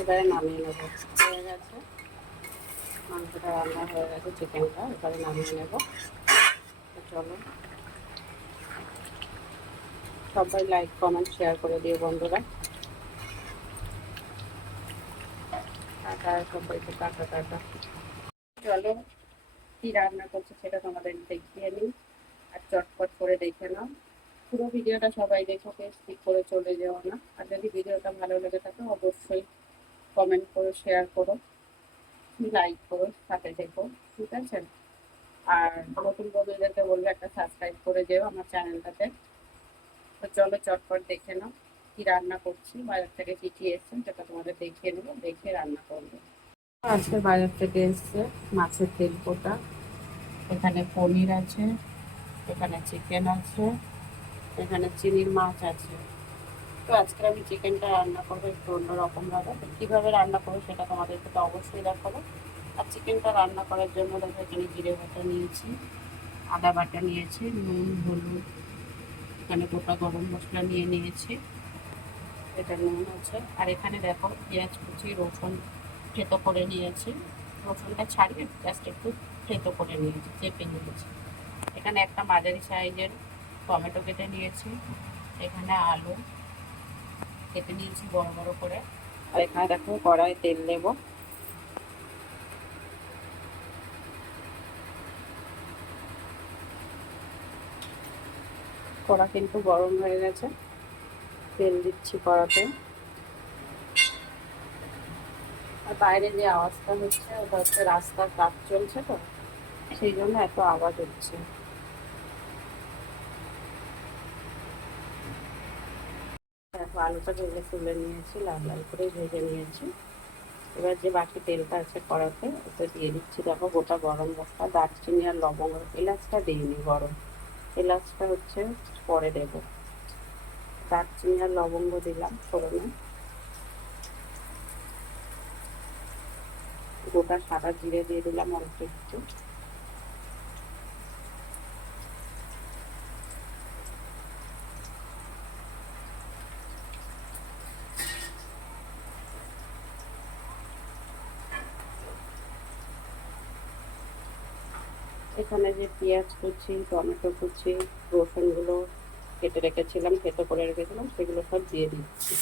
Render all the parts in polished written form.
এবারে নামিয়ে নেবো। হয়ে গেছে মাংসটা, রান্না হয়ে গেছে চিকেনটা, এবারে নামিয়ে নেব। চলো সবাই লাইক কমেন্ট শেয়ার করে দিও বন্ধুরা। টাটা, সবাইকে টাটা টাটা। চলো কি রান্না করছে সেটা তোমাদের দেখিয়ে নিই, আর চটপট করে দেখে নাও। পুরো ভিডিওটা সবাই দেখো, স্কিপ করে চলে যেও না। আর যদি ভিডিওটা ভালো লেগে থাকে অবশ্যই কমেন্ট করো, শেয়ার করো, লাইক করো, সাথে থেকো, ঠিক আছে? আর নতুন বন্ধুদেরকে বলবো একটা সাবস্ক্রাইব করে যেও আমার চ্যানেলটাতে। তো চলো চটপট দেখে নাও কি রান্না করছি, বাজার থেকে কি কি এসছে সেটা তোমাদের দেখিয়ে নেবো, দেখে রান্না করবো। আজকে বাজার থেকে এসছে মাছের তেলকোটা, এখানে পনির আছে, এখানে চিকেন আছে, এখানে চিংড়ি মাছ আছে। তো আজকে আমি চিকেনটা রান্না করবো একটু অন্যরকমভাবে। তো কীভাবে রান্না করবো সেটা তোমাদেরকে তো অবশ্যই দেখাবো। আর চিকেনটা রান্না করার জন্য দেখো এখানে জিরে বাটা নিয়েছি, আদা বাটা নিয়েছি, নুন হলুদ, এখানে গোটা গরম মশলা নিয়ে নিয়েছি, এটা নুন আছে। আর এখানে দেখো পেঁয়াজ কুচি, রসুন থেতো করে নিয়েছি, রসুনটা ছাড়িয়ে জাস্ট একটু থেতো করে নিয়েছি, চেপে নিয়েছি। এখানে একটা মাঝারি সাইজের টমেটো কেটে নিয়েছি, এখানে আলু কেটে নিয়েছি বড় বড় করে। আর এখানে দেখো কড়াই তেল দেব। কড়া কিন্তু গরম হয়ে গেছে, তেল দিচ্ছি কড়াতে। আর বাইরে যে আওয়াজটা হচ্ছে ওটা হচ্ছে রাস্তার কাজ চলছে, তো সেই জন্য এত আওয়াজ হচ্ছে। দেখো আলুটা ভেজে তুলে নিয়েছি, লাল লাল করে ভেজে নিয়েছি। এবার যে বাকি তেলটা আছে কড়াতে ওতে দিয়ে দিচ্ছি দেখো গোটা গরম মশলা, দারচিনি আর লবঙ্গ। এলাচটা দিইনি, গরম এলাচটা হচ্ছে পরে দেব। দারচিনি আর লবঙ্গ দিলাম ফোড়নে, গোটা সাদা জিরে দিয়ে দিলাম অল্প একটু, এখানে যে পেঁয়াজ কুচি, টমেটো কুচি, রসুনগুলো কেটে রেখেছিলাম, থেতো করে রেখেছিলাম, সেগুলো সব দিয়ে দিচ্ছি।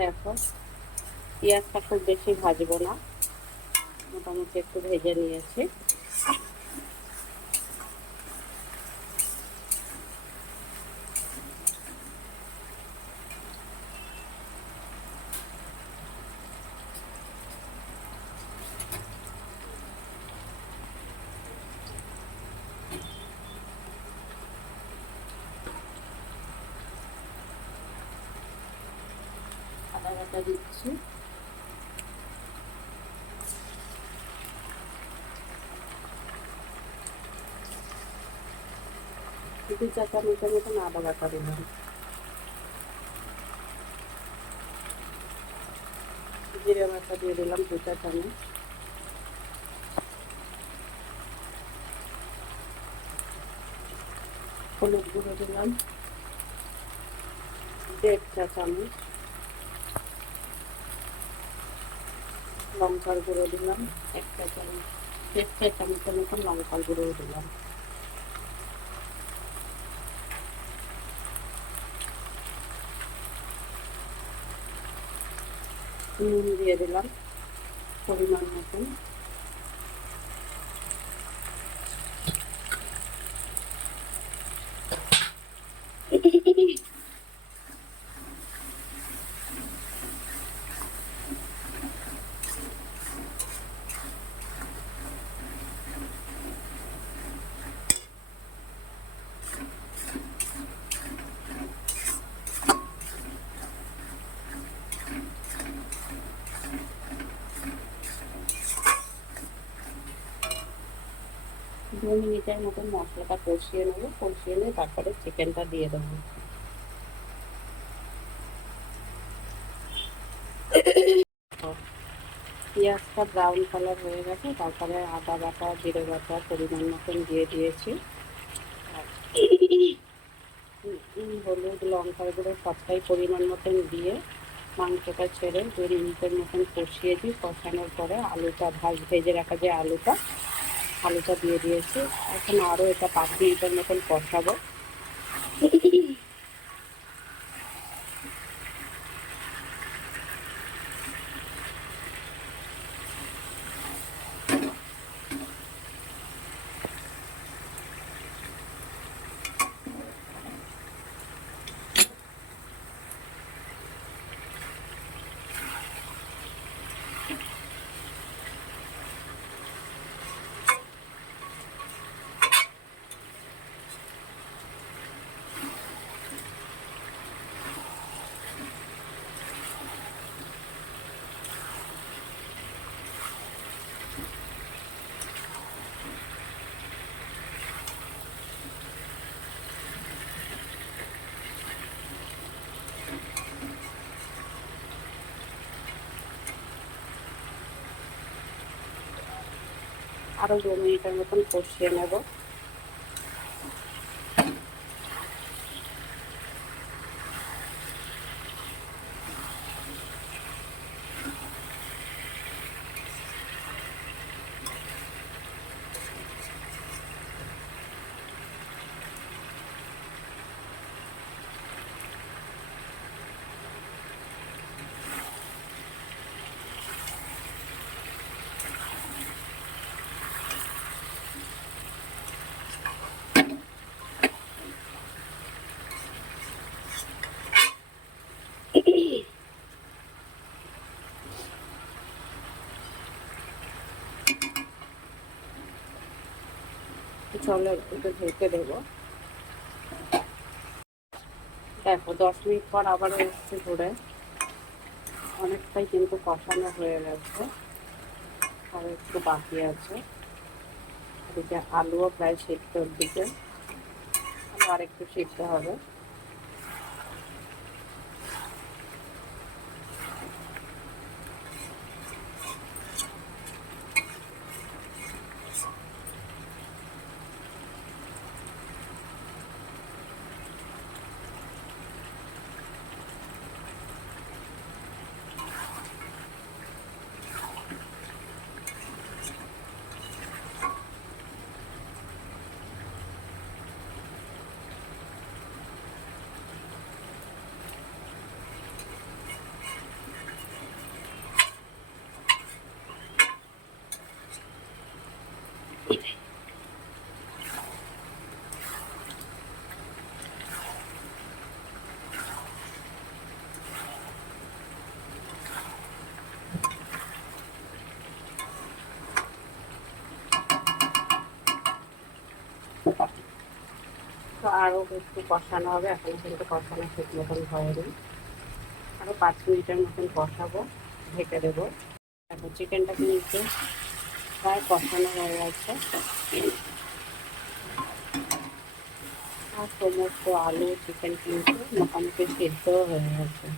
দেখো পেঁয়াজটা খুব বেশি ভাজবো না, মোটামুটি একটু ভেজে নিয়েছি। আদা বাটা দিচ্ছি, দু চা চামচের মতন আদা বাটা দিলাম, জিরে বাটা দিয়ে দিলাম 2 চা চামচ, হলুদ গুঁড়ো দিলাম 1.5 চা চামচ, লঙ্কার গুঁড়ো দিলাম 1 চা চামচ, 1 চা চামচের মতন লঙ্কার গুঁড়ো দিলাম, নুন দিয়ে দিলাম পরিমাণ মতন, 2 মিনিটের মতন মশলাটা কষিয়ে নেবো, কষিয়ে নিয়ে তারপরে চিকেনটা দিয়ে দেবো। পেঁয়াজটা ব্রাউন কালার হয়ে গেছে, তারপরে আদা বাটা জিরে বাটা পরিমাণ মতন দিয়ে দিয়েছি। আর হলুদ লঙ্কার গুঁড়ো সবটাই পরিমাণ মতন দিয়ে মাংসটা ছেড়ে 2 মিনিটের মতন কষিয়েছি। কষানোর পরে আলুটা ভেজে রাখা যে আলুটা দিয়ে দিয়েছি। এখন আরও এটা 5 মিনিটের মতন কষাবো। আরও 2 মিনিটের মতন কষিয়ে নেব। চলো একটু ঢেকে দেবো। দেখো 10 মিনিট পর আবারও এসছে ঘুরে, অনেকটাই কিন্তু কষানো হয়ে গেছে, আর একটু বাকি আছে। এদিকে আলুও প্রায় সিদ্ধর দিকে, আর একটু সিদ্ধ হবে। তো আরও একটু কষানো হবে, এখন কিন্তু কষানো ঠিক মতন হয়নি। আরও 5 মিনিটের মতন কষাবো, ঢেকে দেবো। এখন চিকেনটা কিন্তু প্রায় কষানো হয়ে গেছে, আর সমস্ত আলু চিকেন কিন্তু মোটামুটি সিদ্ধ হয়ে গেছে।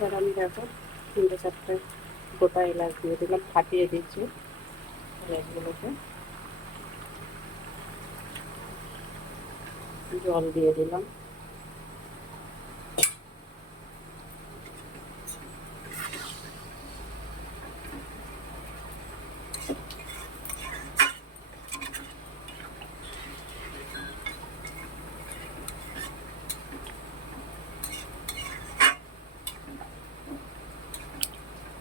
এবার আমি দেখো 3-4টে গোটা এলাচ দিয়ে দিলাম, ফাটিয়ে দিচ্ছি এলাচগুলোকে। জল দিয়ে দিলাম।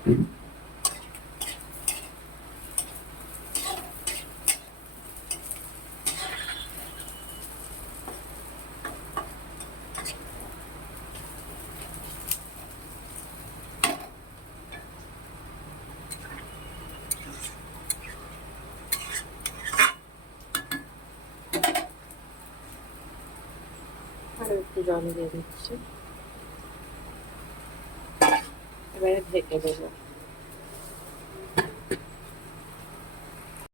আর একটু জল দিয়ে দিচ্ছি, এবারে ঢেকে দেবো।